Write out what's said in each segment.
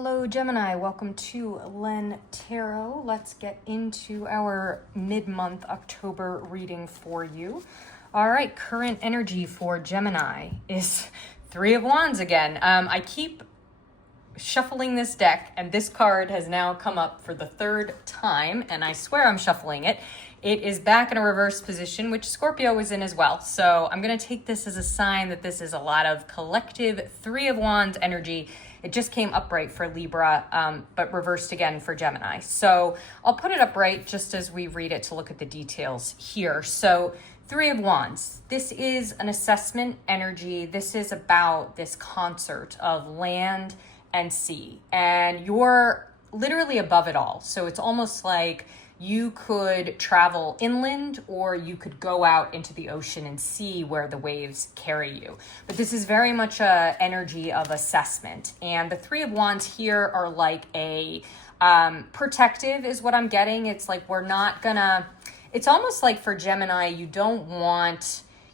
Hello Gemini, welcome to Len Tarot. Let's get into our mid-month October reading for you. All right, current energy for Gemini is Three of Wands again. I keep shuffling this deck and this card has now come up for the third time and I swear I'm shuffling it. It is back in a reverse position, which Scorpio was in as well. So I'm going to take this as a sign that this is a lot of collective Three of Wands energy. It just came upright for Libra, but reversed again for Gemini. So I'll put it upright just as we read it to look at the details here. So Three of Wands, this is an assessment energy. This is about this concert of land and sea. And you're literally above it all. So it's almost like you could travel inland or you could go out into the ocean and see where the waves carry you. But this is very much a energy of assessment. And the Three of Wands here are like a protective is what I'm getting. It's like we're not gonna, it's almost like for Gemini, you want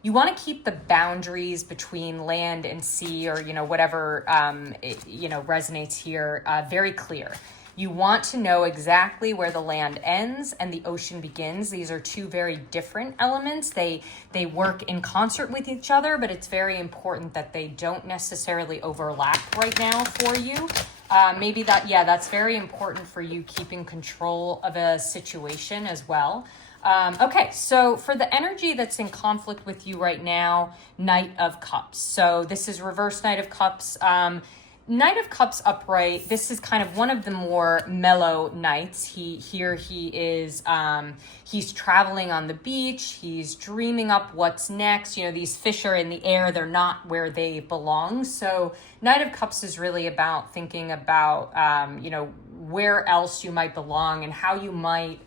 to keep the boundaries between land and sea or, whatever, resonates here very clear. You want to know exactly where the land ends and the ocean begins. These are two very different elements. They work in concert with each other, but it's very important that they don't necessarily overlap right now for you. That's very important for you keeping control of a situation as well. Okay, so for the energy that's in conflict with you right now, Knight of Cups. So this is reverse Knight of Cups. Knight of Cups upright, this is kind of one of the more mellow knights. He's traveling on the beach. He's dreaming up what's next. These fish are in the air. They're not where they belong. So Knight of Cups is really about thinking about, where else you might belong and how you might,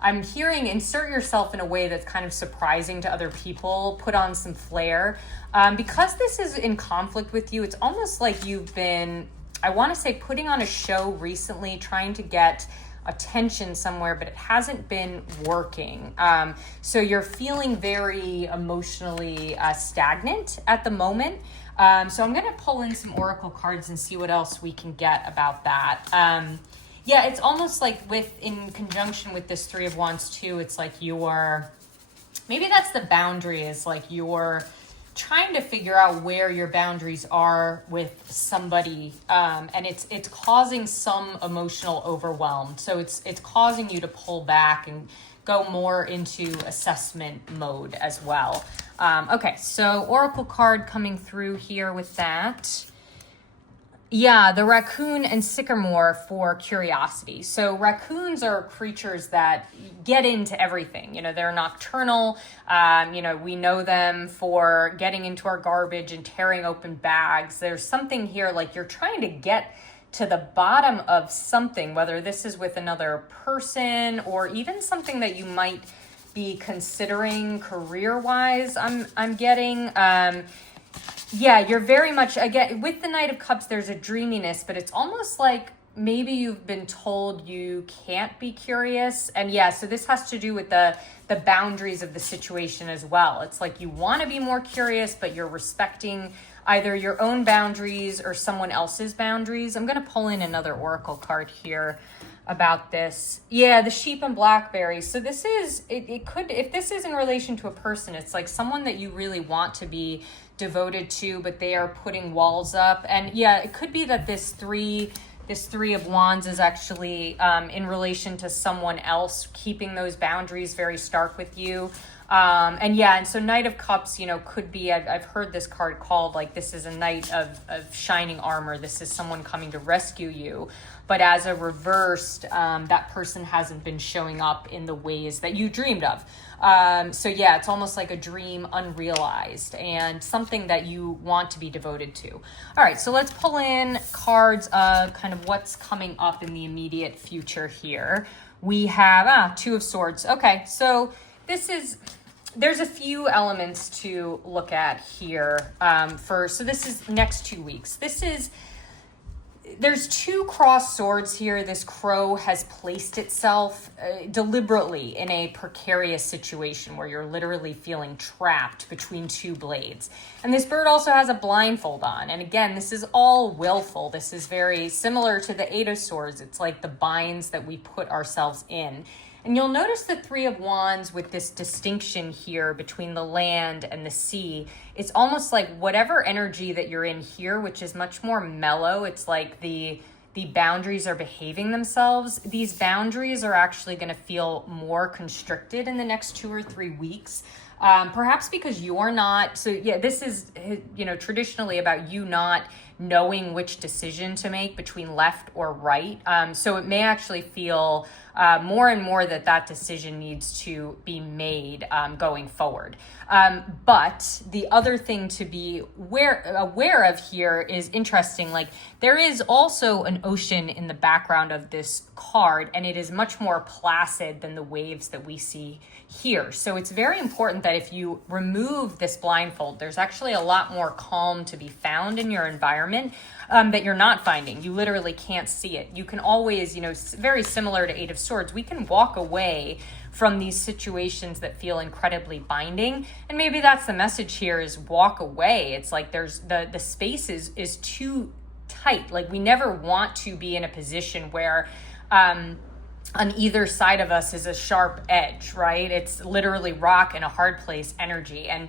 I'm hearing insert yourself in a way that's kind of surprising to other people, put on some flair. Because this is in conflict with you, it's almost like you've been, I want to say, putting on a show recently, trying to get attention somewhere, but it hasn't been working. So you're feeling very emotionally stagnant at the moment. So I'm going to pull in some oracle cards and see what else we can get about that. Yeah, it's almost like in conjunction with this Three of Wands too, it's like maybe that's the boundary, is like you're trying to figure out where your boundaries are with somebody, and it's causing some emotional overwhelm. So it's causing you to pull back and go more into assessment mode as well. Okay, so oracle card coming through here with that. Yeah, the raccoon and sycamore for curiosity. So raccoons are creatures that get into everything. They're nocturnal. We know them for getting into our garbage and tearing open bags. There's something here like you're trying to get to the bottom of something, whether this is with another person or even something that you might be considering career-wise, I'm getting. Yeah, you're very much, again, with the Knight of Cups, there's a dreaminess, but it's almost like maybe you've been told you can't be curious. And yeah, so this has to do with the boundaries of the situation as well. It's like you want to be more curious, but you're respecting either your own boundaries or someone else's boundaries. I'm going to pull in another oracle card here about this. Yeah, the sheep and blackberries. So this is, it could, if this is in relation to a person, it's like someone that you really want to be devoted to, but they are putting walls up. And yeah, it could be that this three of Wands is actually in relation to someone else, keeping those boundaries very stark with you. And so Knight of Cups, could be, I've heard this card called like this is a knight of shining armor. This is someone coming to rescue you. But as a reversed, that person hasn't been showing up in the ways that you dreamed of. So yeah, it's almost like a dream unrealized and something that you want to be devoted to. All right, so let's pull in cards of kind of what's coming up in the immediate future here. We have, Two of Swords. Okay, so there's a few elements to look at here. So this is next 2 weeks. there's two crossed swords here. This crow has placed itself deliberately in a precarious situation where you're literally feeling trapped between two blades. And this bird also has a blindfold on. And again, this is all willful. This is very similar to the Eight of Swords. It's like the binds that we put ourselves in. And you'll notice the Three of Wands with this distinction here between the land and the sea. It's almost like whatever energy that you're in here, which is much more mellow, it's like the boundaries are behaving themselves. These boundaries are actually going to feel more constricted in the next 2 or 3 weeks. Perhaps because you're not, so yeah, this is, traditionally about you not knowing which decision to make between left or right. So it may actually feel more and more that decision needs to be made going forward. But the other thing to be aware of here is interesting. Like, there is also an ocean in the background of this card, and it is much more placid than the waves that we see here. So it's very important that if you remove this blindfold, there's actually a lot more calm to be found in your environment that you're not finding. You literally can't see it. You can always, very similar to Eight of Swords, we can walk away from these situations that feel incredibly binding. And maybe that's the message here, is walk away. It's like there's the space is too tight. Like, we never want to be in a position where on either side of us is a sharp edge, right? It's literally rock and a hard place energy. And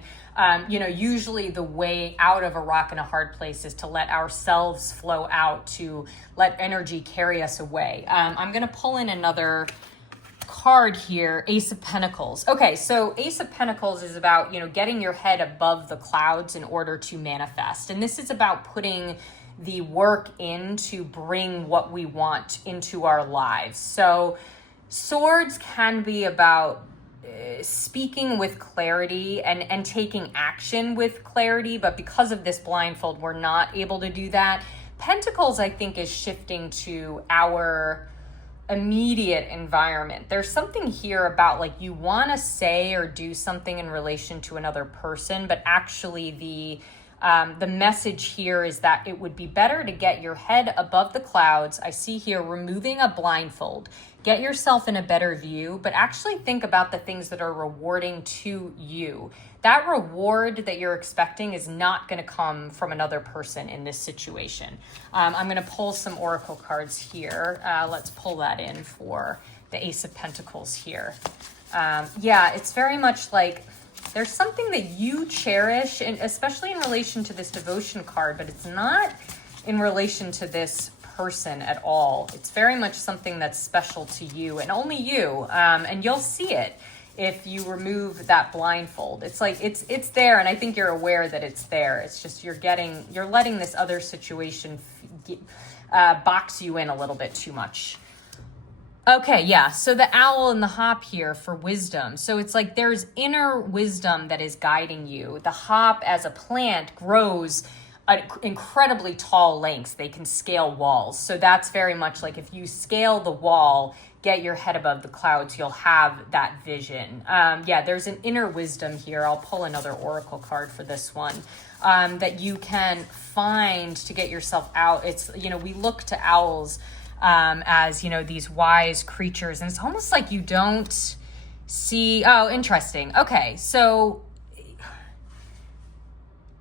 usually the way out of a rock and a hard place is to let ourselves flow out, to let energy carry us away. I'm going to pull in another card here, Ace of Pentacles. Okay, so Ace of Pentacles is about, getting your head above the clouds in order to manifest. And this is about putting the work in to bring what we want into our lives. So swords can be about speaking with clarity and taking action with clarity, but because of this blindfold, we're not able to do that. Pentacles, I think, is shifting to our immediate environment. There's something here about, like, you want to say or do something in relation to another person, but actually the message here is that it would be better to get your head above the clouds. I see here removing a blindfold. Get yourself in a better view, but actually think about the things that are rewarding to you. That reward that you're expecting is not going to come from another person in this situation. I'm going to pull some oracle cards here. Let's pull that in for the Ace of Pentacles here. It's very much like there's something that you cherish, and especially in relation to this devotion card, but it's not in relation to this person at all. It's very much something that's special to you and only you. And you'll see it if you remove that blindfold. It's like it's there, and I think you're aware that it's there. It's just you're letting this other situation box you in a little bit too much. Okay, yeah, so the owl and the hop here for wisdom. So it's like there's inner wisdom that is guiding you. The hop as a plant grows at incredibly tall lengths. They can scale walls. So that's very much like if you scale the wall, get your head above the clouds, you'll have that vision. There's an inner wisdom here. I'll pull another oracle card for this one that you can find to get yourself out. It's, we look to owls as, these wise creatures. And it's almost like you don't see, interesting. Okay, so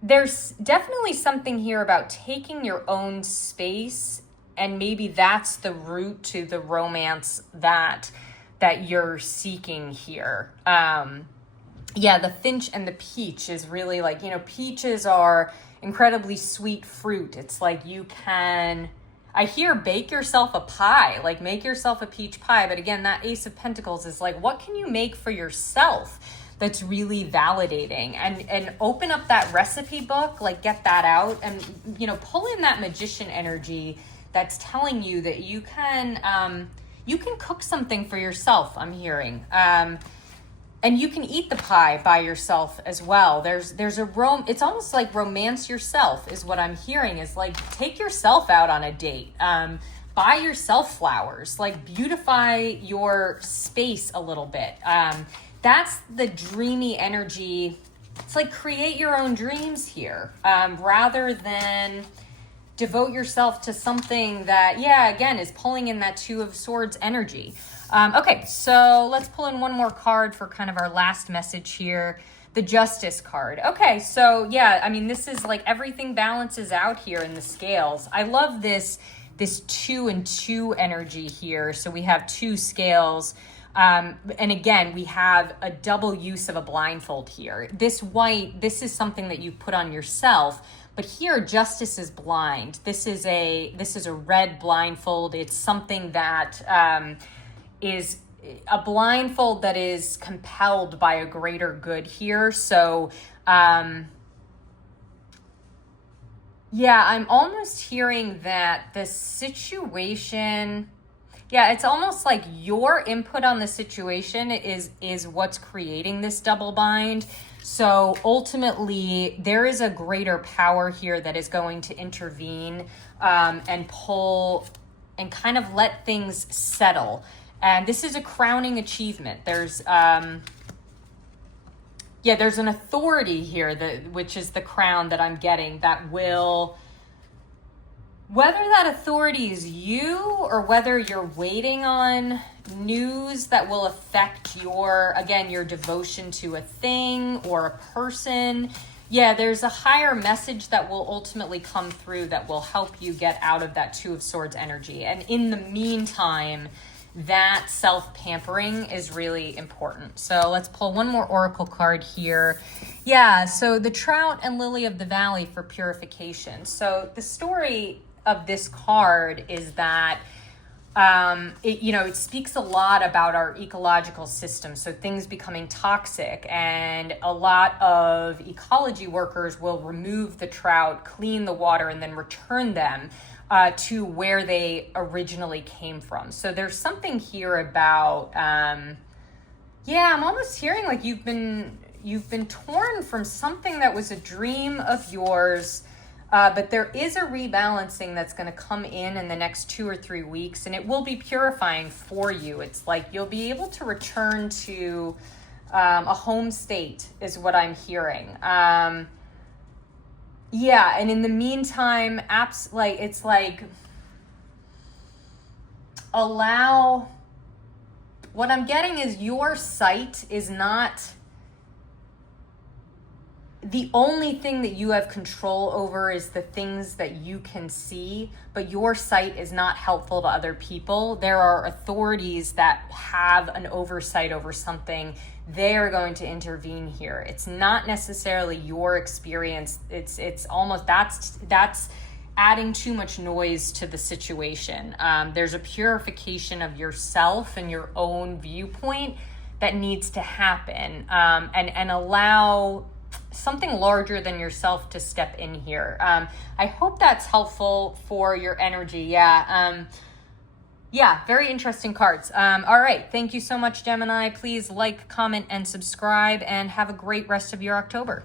there's definitely something here about taking your own space, and maybe that's the route to the romance that you're seeking here. The finch and the peach is really like, peaches are incredibly sweet fruit. It's like you can... I hear bake yourself a pie, like make yourself a peach pie. But again, that Ace of Pentacles is like, what can you make for yourself that's really validating? And open up that recipe book, like get that out and, pull in that magician energy that's telling you that you can cook something for yourself, I'm hearing. And you can eat the pie by yourself as well. There's it's almost like romance yourself is what I'm hearing, is like take yourself out on a date. Buy yourself flowers, like beautify your space a little bit. That's the dreamy energy. It's like create your own dreams here, rather than devote yourself to something that, yeah, again, is pulling in that Two of Swords energy. Okay, so let's pull in one more card for kind of our last message here. The Justice card. Okay, so yeah, I mean, this is like everything balances out here in the scales. I love this 2 and 2 energy here. So we have 2 scales. And again, we have a double use of a blindfold here. This white, this is something that you put on yourself, but here Justice is blind. This is a red blindfold. It's something that is a blindfold that is compelled by a greater good here. So, yeah, I'm almost hearing that the situation, yeah, it's almost like your input on the situation is what's creating this double bind. So ultimately, there is a greater power here that is going to intervene and pull and kind of let things settle. And this is a crowning achievement. There's there's an authority here which is the crown that I'm getting that will, whether that authority is you or whether you're waiting on news that will affect your devotion to a thing or a person. Yeah, there's a higher message that will ultimately come through that will help you get out of that Two of Swords energy. And in the meantime, that self-pampering is really important. So let's pull one more oracle card here. Yeah, so the Trout and Lily of the Valley for purification. So the story of this card is that it speaks a lot about our ecological system, so things becoming toxic, and a lot of ecology workers will remove the trout, clean the water, and then return them to where they originally came from. So there's something here about, I'm almost hearing like you've been torn from something that was a dream of yours, but there is a rebalancing that's going to come in the next 2 or 3 weeks, and it will be purifying for you. It's like you'll be able to return to a home state is what I'm hearing. Yeah, and in the meantime, allow, what I'm getting is your sight is not the only thing that you have control over is the things that you can see, but your sight is not helpful to other people. There are authorities that have an oversight over something. They are going to intervene here. It's not necessarily your experience. It's almost, that's adding too much noise to the situation. There's a purification of yourself and your own viewpoint that needs to happen, and allow something larger than yourself to step in here. I hope that's helpful for your energy. Yeah, very interesting cards. All right, thank you so much, Gemini. Please like, comment, and subscribe, and have a great rest of your October.